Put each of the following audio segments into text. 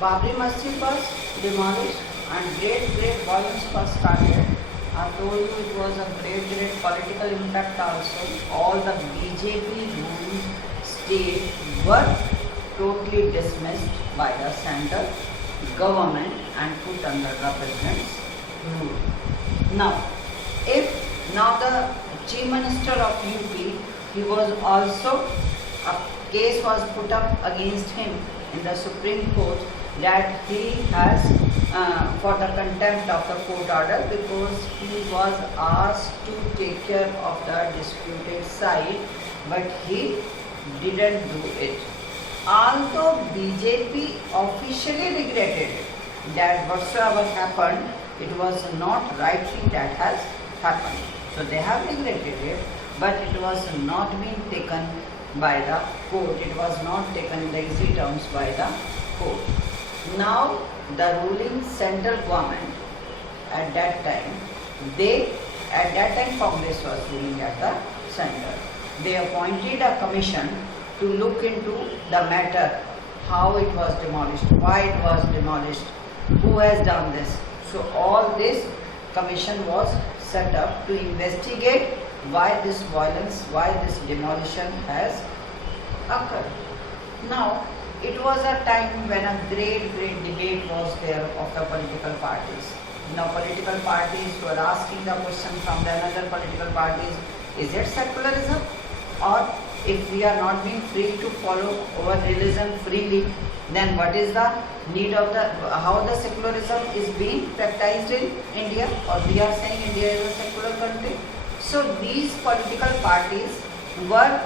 Babri Masjid was demolished and great violence was started. I told you it was a great political impact also. All the BJP ruled state were totally dismissed by the central government and put under the president's rule. Now, now the Chief Minister of UP, he was also, a case was put up against him in the Supreme Court that he has for the contempt of the court order because he was asked to take care of the disputed side, but he didn't do it. Although BJP officially regretted it, that whatsoever happened, it was not right thing that has happened. So they have regretted it, but it was not being taken by the court. It was not taken in the easy terms by the court. Now the ruling central government at that time, Congress was ruling at the center. They appointed a commission to look into the matter, how it was demolished, why it was demolished, who has done this. So all this commission was set up to investigate why this violence, why this demolition has occurred. Now, it was a time when a great debate was there of the political parties. Now, political parties were asking the question from the another political parties, is it secularism? Or if we are not being free to follow our religion freely, then what is the need of how the secularism is being practiced in India? Or we are saying India is a secular country. So these political parties were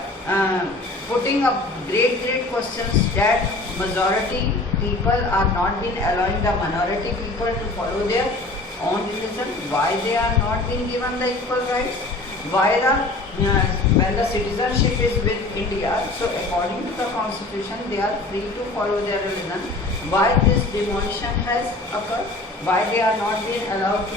putting up great questions that majority people are not being allowing the minority people to follow their own religion. Why they are not being given the equal rights? Why when the citizenship is with India, so according to the constitution, they are free to follow their religion. Why this demolition has occurred? Why they are not being allowed to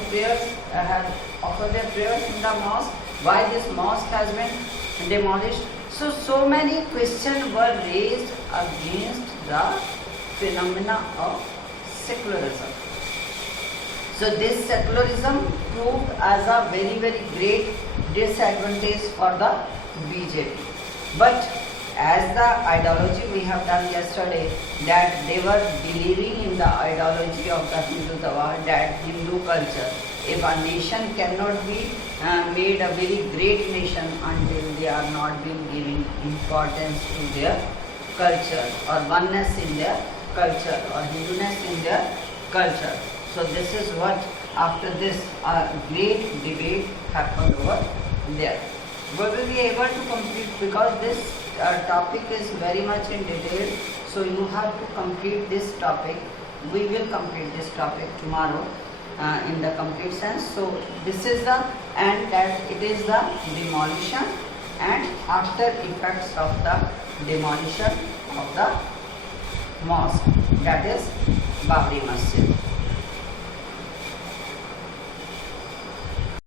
offer their prayers in the mosque? Why this mosque has been demolished? So many questions were raised against the phenomena of secularism. So this secularism proved as a very great disadvantage for the BJP. But as the ideology we have done yesterday, that they were believing in the ideology of the Hindutva, that Hindu culture. If a nation cannot be made a very great nation until they are not being giving importance to their culture or oneness in their culture or Hinduness in their culture. So this is what after this great debate happened over there. We will be able to complete because this topic is very much in detail. So you have to complete this topic. We will complete this topic tomorrow in the complete sense. So this is the and that it is the demolition and after effects of the demolition of the mosque, that is Babri Masjid.